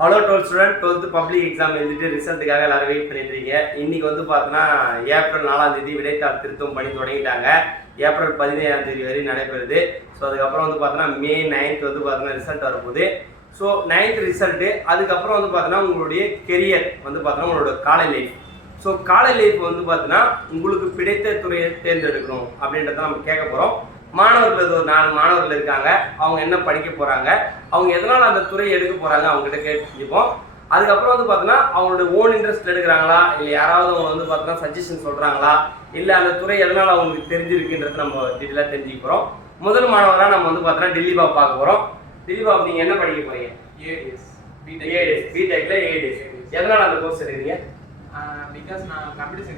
Hello twelfth student twelfth public exam எழுதிட்டு ரிசல்ட்டுக்காக எல்லாரும் வெயிட் பண்ணிட்டு இருக்கீங்க இன்னைக்கு வந்து பார்த்தோன்னா ஏப்ரல் நாலாம் தேதி விடைத்தாள் திருத்தம் பண்ணி தொடங்கிட்டாங்க. ஏப்ரல் பதினேழாம் தேதி வரை நடைபெறுது. ஸோ அதுக்கப்புறம் வந்து பார்த்தோன்னா மே நைன்த் வந்து பார்த்தோன்னா ரிசல்ட் வரப்போகுது. ஸோ நைன்த் ரிசல்ட்டு அதுக்கப்புறம் வந்து பார்த்தோன்னா உங்களுடைய கெரியர் வந்து பார்த்தோன்னா உங்களோட காலை லைஃப் ஸோ காலை லைஃப் வந்து பார்த்தீங்கன்னா உங்களுக்கு பிடித்த துறையை தேர்ந்தெடுக்கணும் அப்படின்றத நம்ம கேட்க போகிறோம் மாணவர்கள் இது ஒரு நாலு மாணவர்கள் இருக்காங்க அவங்க என்ன படிக்க போகிறாங்க அவங்க எதனால் அந்த துறையை எடுக்க போகிறாங்க அவங்ககிட்ட கேட்டுப்போம் அதுக்கப்புறம் வந்து பார்த்தீங்கன்னா அவங்களோட ஓன் இன்ட்ரெஸ்ட் எடுக்கிறாங்களா இல்லை யாராவது அவங்க வந்து பார்த்தீங்கன்னா சஜஷன் சொல்கிறாங்களா இல்லை அந்த துறை எதனால் அவங்களுக்கு தெரிஞ்சிருக்குன்றது நம்ம டீட்டெயிலாக தெரிஞ்சுக்க போகிறோம் முதல் மாணவராக நம்ம வந்து பார்த்தீங்கன்னா டில்லி பாப் பார்க்க போகிறோம் டில்லி பாப் நீங்கள் என்ன படிக்க போகிறீங்க ஏடிஎஸ் ஏடிஎஸ் பிடெக்கில் ஏடிஎஸ் எதனால் அந்த கோர்ஸ் எடுக்கிறீங்க? பிகாஸ் நான் கம்ப்யூட்டர்.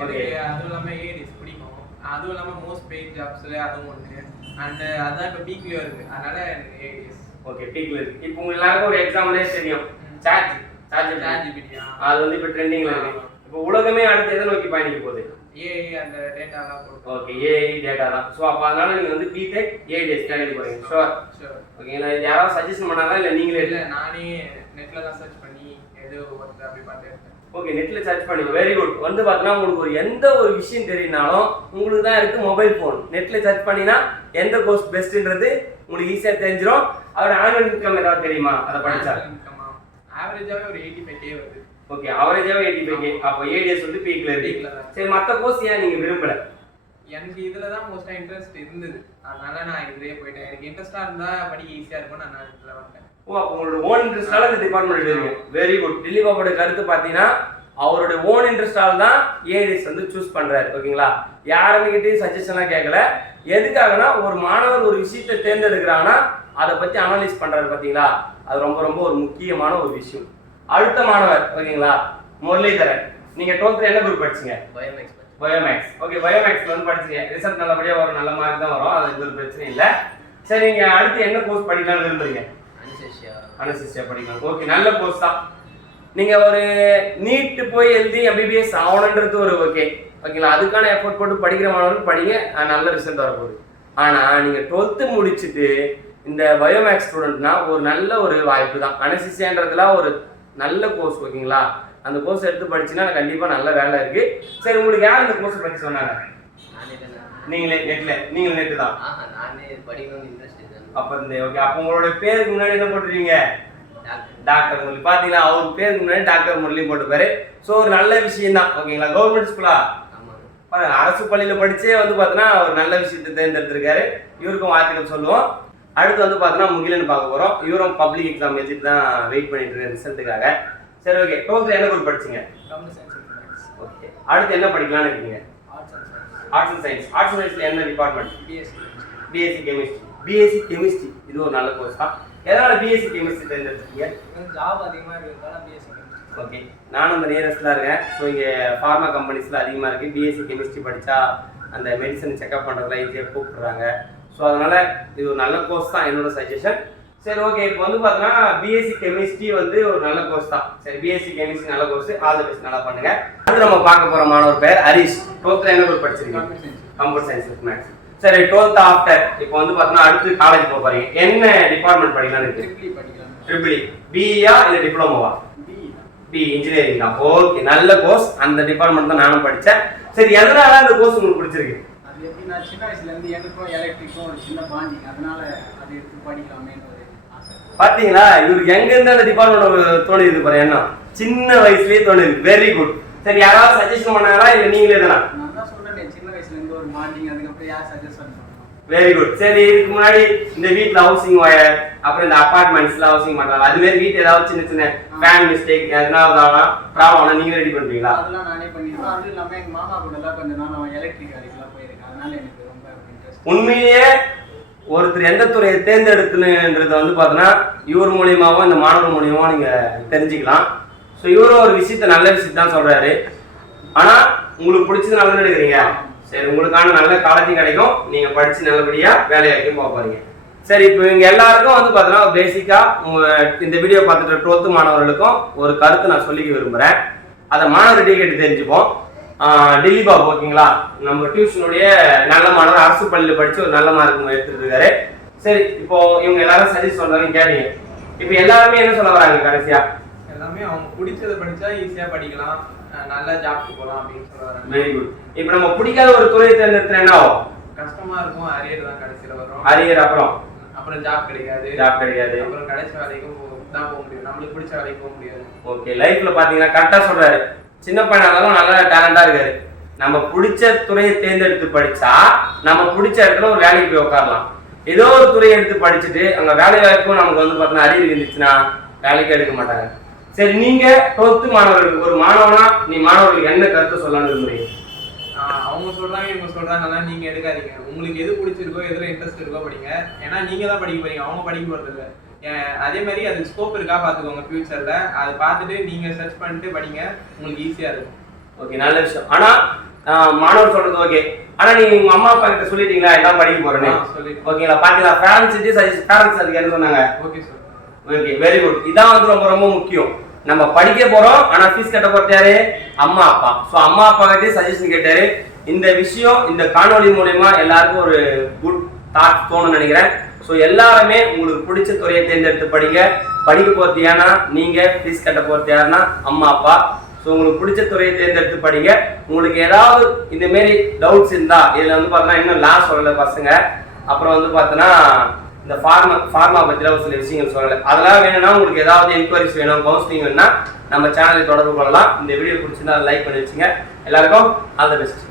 எனக்கு அதுவும் இல்லாம ஏடிஎஸ் பிடிக்கும். அதுவும் இல்லாம மோஸ்ட் பெய்ட் ஜாப்ஸ்ல அதுவும் ஒன்று அண்ட் அதான் இப்போ பீக்லயும் இருக்கு அதனால ஓகே பீக்ல இருக்கு இப்போ உங்க எல்லாருக்கும் ஒரு எக்ஸாம்பிளே தெரியும். சார்ஜ் சார்ஜ் சாட் ஜிபிடியா அது வந்து இப்போ ட்ரெண்டிங்ல இருக்கு. இப்போ உலகமே அடுத்து எதை நோக்கி பயணிக்க போகுது? ஏஐ அந்த டேட்டாலாம் போட்டு. ஓகே ஏஐ டேட்டா தான். ஸோ அப்போ அதனால நீங்க வந்து பிடெக் ஏடிஎஸ் கேட்டகரி போறீங்க. ஷோர் ஷூர் ஓகேங்களா யாராவது சஜஷன் பண்ணாங்களா? இல்லை நீங்களே இல்ல நானே நெட்ல தான் சர்ச் பண்ணி எது ஒர்க் அப்படி பார்த்து ஓகே நெட்ல சர்ச் பண்ணி வெரி குட் வந்து பார்த்தீங்கன்னா உங்களுக்கு ஒரு எந்த ஒரு விஷயம் தெரியினாலும் உங்களுக்கு தான் இருக்கு மொபைல் ஃபோன் நெட்ல சர்ச் பண்ணினா எந்த கோர்ஸ் பெஸ்ட்ன்றது உங்களுக்கு ஈஸியாக தெரிஞ்சிடும் அதோட ஆனுவல் இன்கம் ஏதாவது தெரியுமா? அதை இன்கமா ஆவரேஜாவே ஒரு எயிட்டி ஃபைவ் கே வருது. ஓகே அவரேஜாவே எயிட்டி ஃபைவ் கே அப்போ ஏடிஎஸ் வந்து பீக்ல இருக்கு. சரி மற்ற கோர்ஸ் ஏன் நீங்க விரும்பல? எனக்கு இதுல தான் மோஸ்டா இன்ட்ரெஸ்ட் இருந்தது. அதனால நான் இதுலயே போயிட்டேன். எனக்கு இன்ட்ரெஸ்டா இருந்தா படிக்க ஈஸியா இருக்கும்னு நான் இதுல வந்தேன். ஓ அப்போ உங்களோட ஓன் இன்ட்ரெஸ்டால இந்த டிபார்ட்மெண்ட் எடுக்கிறீங்க வெரி குட் டில்லி பாபோட கருத்து பார்த்தீங்கன்னா அவருடைய ஓன் இன்ட்ரெஸ்டால தான் ஏடிஎஸ் வந்து சூஸ் பண்றாரு ஓகேங்களா? யாருக்கிட்டையும் சஜஷன்லாம் கேட்கல எதுக்காகனா ஒரு மாணவர் ஒரு விஷயத்தை தேர்ந்தெடுக்கிறாங்கன்னா அதை பத்தி அனலைஸ் பண்றாரு பாத்தீங்களா? அது ரொம்ப ரொம்ப ஒரு முக்கியமான ஒரு விஷயம். அடுத்த மாணவர் ஓகேங்களா? முரளிதரன். நீங்க டுவெல்த்ல என்ன குரூப் படிச்சீங்க? பயோமேக்ஸ் பயோமேக்ஸ் ஓகே பயோமேக்ஸ்ல வந்து படிச்சீங்க. ரிசல்ட் நல்லபடியா வரும் நல்ல மார்க் தான் வரும் அது ஒரு பிரச்சனை இல்லை. சரி நீங்க அடுத்து என்ன கோர்ஸ் படிக்கலாம்னு விரும்புறீங்க? அனிசேஷியா படிக்கலாம் ஓகே நல்ல கோர்ஸ் தான். நீங்க ஒரு நீட்டு போய் எழுதி எம்பிபிஎஸ் ஆகணுன்றது ஒரு ஓகே ஓகேங்களா அதுக்கான எஃபோர்ட் போட்டு படிக்கிற மாணவர்கள் படிங்க. நல்ல ரிசல்ட் வரப்போகுது ஆனால் நீங்கள் டுவெல்த்து முடிச்சுட்டு இந்த பயோமேக்ஸ் ஸ்டூடெண்ட்னா ஒரு நல்ல ஒரு வாய்ப்பு தான். அனசிசியான்றதுலாம் ஒரு நல்ல கோர்ஸ் ஓகேங்களா அந்த கோர்ஸ் எடுத்து படிச்சுன்னா கண்டிப்பாக நல்ல வேலை இருக்குது சரி உங்களுக்கு யார் இந்த கோர்ஸ் பத்தி சொன்னாங்க? நீங்களே நெட்ல நீங்கள் நெட்டு தான். ஆஹா நானே படிக்கணும்னு இன்ட்ரெஸ்ட் தானே அப்ப இந்த ஓகே அப்போ உங்களோட பேருக்கு முன்னாடி என்ன போட்டுருவீங்க டாக்டர் முரளி. பாத்தீங்களா அவர் பேருக்கு முன்னாடி டாக்டர் முரளி போட்டுப்பாரு ஸோ ஒரு நல்ல விஷயம் தான் ஓகேங்களா கவர்மெண்ட் ஸ்கூலா அரசு பள்ளியில படிச்சே வந்து பார்த்தீங்கன்னா ஒரு நல்ல விஷயத்தை தேர்ந்தெடுத்திருக்காரு. இவருக்கும் வாழ்த்துக்கள் சொல்லுவோம். அடுத்து வந்து பார்த்தீங்கன்னா முகிலன் பார்க்க போறோம். இவரும் பப்ளிக் எக்ஸாம் எழுதிட்டு தான் வெயிட் பண்ணிட்டு இருக்காரு ரிசல்ட்டுக்காக சரி ஓகே டுவெல்த் என்ன குரூப் படிச்சீங்க? ஓகே அடுத்து என்ன படிக்கலாம்னு இருக்கீங்க? Arts and science arts and சயின்ஸ்ல என்ன department BSc BSc chemistry BSc chemistry இது ஒரு நல்ல கோர்ஸ் தான். எதனால பிஎஸ்சி கெமிஸ்ட்ரி தேர்ந்தெடுத்தீங்க? ஜாப் அதிகமா இருக்கிறதால பிஎஸ்சி ஓகே நானும் இந்த நியரஸ்டில் இருக்கேன். ஸோ இங்கே ஃபார்மா கம்பெனிஸில் அதிகமாக இருக்குது பிஎஸ்சி கெமிஸ்ட்ரி படித்தா அந்த மெடிசன் செக்அப் பண்ணுறதுலாம் ஈஸியாக கூப்பிட்றாங்க. ஸோ அதனால் இது ஒரு நல்ல கோர்ஸ் தான். என்னோட சஜஷன் சரி ஓகே இப்போ வந்து பார்த்தோன்னா பிஎஸ்சி கெமிஸ்ட்ரி வந்து ஒரு நல்ல கோர்ஸ் தான். சரி பிஎஸ்சி கெமிஸ்ட்ரி நல்ல கோர்ஸ் ஆல் தி பெஸ்ட் நல்லா பண்ணுங்க. அடுத்து நம்ம பார்க்க போகிற மாணவர் பேர் ஹரிஷ். டுவெல்த்தில் என்ன குரூப் படிச்சிருக்கீங்க? கம்ப்யூட்டர் சயின்ஸ் வித் மேக்ஸ் சரி டுவெல்த் ஆஃப்டர் இப்போ வந்து பார்த்தோன்னா அடுத்து காலேஜ் போக போகிறீங்க என்ன டிபார்ட்மெண்ட் படிக்கலாம்னு இருக்கு? ட்ரிபிளி பிஇயா இல்லை டிப்ளமோவா பி இன்ஜினியரிங் தான். ஓகே நல்ல கோர்ஸ் அந்த டிபார்ட்மெண்ட் தான் நானும் படித்தேன் சரி எதனால அந்த கோர்ஸ் உங்களுக்கு பிடிச்சிருக்கு? அது எப்படின்னா சின்ன வயசுல இருந்து எனக்கும் எலக்ட்ரிக்கும் ஒரு சின்ன பாண்டிங் அதனால அதை எடுத்து படிக்கலாமேன்னு ஒரு பாத்தீங்களா இவருக்கு எங்க இருந்து அந்த டிபார்ட்மெண்ட் தோணி இருக்கு பாரு என்ன? சின்ன வயசுலயே தோணி இருக்கு வெரி குட் சரி யாராவது சஜஷன் பண்ணாங்களா? இல்ல நீங்களே தானா? சின்ன வயசுல இருந்து ஒரு பாண்டிங் அதுக்கப்புறம் யார் சஜஸ்ட் பண்ணணும் வெரி குட் சரி இதுக்கு முன்னாடி இந்த வீட்ல ஹவுசிங் ஒயர் அப்புறம் இந்த அபார்ட்மெண்ட்ஸ்ல ஹவுசிங் பண்றாங்க. அது மாதிரி வீட்டு ஏதாவது சின்ன சின்ன ஃபேன் மிஸ்டேக் எதனால ப்ராப்ளம் நீங்க ரெடி பண்றீங்களா அதெல்லாம் நானே பண்ணிடுவேன். அதுவும் இல்லாம எங்க மாமா கூட எல்லாம் கொஞ்ச நாள் எலக்ட்ரிக் வேலைக்கெல்லாம் போயிருக்கேன். அதனால எனக்கு ரொம்ப உண்மையிலேயே ஒருத்தர் எந்த துறையை தேர்ந்தெடுக்கணுன்றத வந்து பார்த்தோன்னா இவர் மூலியமாகவும் இந்த மாணவர் மூலியமாகவும் நீங்கள் தெரிஞ்சுக்கலாம். ஸோ இவரும் ஒரு விஷயத்த நல்ல விஷயத்த தான் சொல்கிறாரு ஆனால் உங்களுக்கு பிடிச்சது நல்லது எடுக்கிறீங்க? சரி உங்களுக்கான நல்ல காலேஜும் கிடைக்கும். நீங்கள் படித்து நல்லபடியாக வேலையாக்கும் போக சரி இப்போ இவங்க எல்லாருக்கும் வந்து பார்த்தோன்னா உங்கள் இந்த வீடியோ பார்த்துட்டு டுவெல்த்து மாணவர்களுக்கும் ஒரு கருத்தை நான் சொல்லிக்க விரும்புகிறேன் அதை மாணவர்கிட்டையும் கேட்டு தெரிஞ்சுப்போம். டில்லி பாபு ஓகேங்களா? நம்ம டியூஷனுடைய நல்ல மாணவர் அரசு பள்ளியில் படிச்சு ஒரு நல்ல மார்க் எடுத்துட்டு இருக்காரு. சரி இப்போ இவங்க எல்லாரும் சஜஸ்ட் சொல்றாங்க கேட்டீங்க. இப்போ எல்லாருமே என்ன சொல்ல வராங்க கடைசியா? எல்லாமே அவங்க பிடிச்சதை படிச்சா ஈஸியா படிக்கலாம். நல்ல ஜாப்க்கு போகலாம் அப்படின்னு சொல்ல வராங்க. வெரி குட் இப்போ நம்ம பிடிக்காத ஒரு துறையை தேர்ந்தெடுத்தா என்ன ஆகும்? கஷ்டமா இருக்கும் அரியர் தான் கடைசியில வரும். அரியர் அப்புறம்? அப்புறம் ஜாப் கிடைக்காது. ஜாப் கிடைக்காது. அப்புறம் கிடைச்ச வேலைக்கும் தான் போக முடியும். நம்மளுக்கு பிடிச்ச வேலைக்கு போக முடியாது. ஓகே லைஃப்ல பாத்தீங்கன்னா கரெக்டா சொல்றாரு. சின்ன பையனாலும் நல்லா நல்ல டேலண்டா இருக்காரு. நம்ம பிடிச்ச துறையை தேர்ந்தெடுத்து படிச்சா நம்ம பிடிச்ச இடத்துல ஒரு வேலைக்கு போய் உட்காரலாம் ஏதோ ஒரு துறையை எடுத்து படிச்சுட்டு அங்க வேலை வாய்ப்பும் நமக்கு வந்து பார்த்தோன்னா அறிவு இருந்துச்சுன்னா வேலைக்கு எடுக்க மாட்டாங்க. சரி நீங்க டுவெல்த் மாணவர்களுக்கு ஒரு மாணவனா நீ மாணவர்களுக்கு என்ன கருத்து சொல்லலாம்னு விரும்புறீங்க? ஆஹ் அவங்க சொல்றாங்க இவங்க சொல்றாங்கன்னா நீங்க எடுக்காதீங்க. உங்களுக்கு எது பிடிச்சிருக்கோ எதுல இன்ட்ரெஸ்ட் இருக்கோ படிங்க. ஏன்னா நீங்க தான் படிக்க போறீங்க. அவங்க படிக்க போறது இல்லை அதே மாதிரி அதுக்கு ஸ்கோப் இருக்கா பாத்துக்கோங்க ஃபியூச்சர்ல அதை பார்த்துட்டு நீங்க சர்ச் பண்ணிட்டு படிங்க. உங்களுக்கு ஈஸியா இருக்கும். ஓகே நல்ல விஷயம். ஆனா ஆஹ், மாணவர் சொல்றது ஓகே ஆனா நீங்க உங்க அம்மா அப்பா கிட்ட சொல்லிட்டீங்களா? எல்லாம் படிக்க போறேன்னு. ஆ, சொல்லிட்டேன். ஓகேங்களா பாத்தீங்களா? பேரண்ட்ஸ் சஜஸ்ட் பேரண்ட்ஸ் அதுக்கு என்ன சொன்னாங்க? Okay sir okay very good இதான் வந்து ரொம்ப ரொம்ப முக்கியம். நம்ம படிக்க போறோம் ஆனா ஃபீஸ் கட்ட யாரு? அம்மா அப்பா. ஸோ அம்மா அப்பா கிட்டே சஜஷன் கேட்டாரு. இந்த விஷயம் இந்த காணொளி மூலயமா எல்லாருக்கும் ஒரு குட் தாட் தோணும்னு நினைக்கிறேன். ஸோ எல்லாருமே உங்களுக்கு பிடிச்ச துறையை தேர்ந்தெடுத்து படிங்க. படிக்க போறது ஏன்னா ஃபீஸ் கட்ட போகிறது யாருன்னா அம்மா அப்பா. ஸோ உங்களுக்கு பிடிச்ச துறையை தேர்ந்தெடுத்து படிங்க. உங்களுக்கு ஏதாவது இந்தமாரி டவுட்ஸ் இருந்தால் இதில் வந்து பார்த்தீங்கன்னா இன்னும் லாஸ் சொல்லல பசங்க. அப்புறம் வந்து பார்த்தீங்கன்னா இந்த ஃபார்மா ஃபார்மா பற்றில ஒரு சில விஷயங்கள் சொல்லலை. அதெல்லாம் வேணும்னா உங்களுக்கு ஏதாவது என்கொயரிஸ் வேணும் கவுன்சிலிங் வேணும்னா நம்ம சேனலை தொடர்பு கொள்ளலாம். இந்த வீடியோ பிடிச்சிருந்தா லைக் பண்ணி வச்சுங்க. எல்லாருக்கும் ஆல் த பெஸ்ட்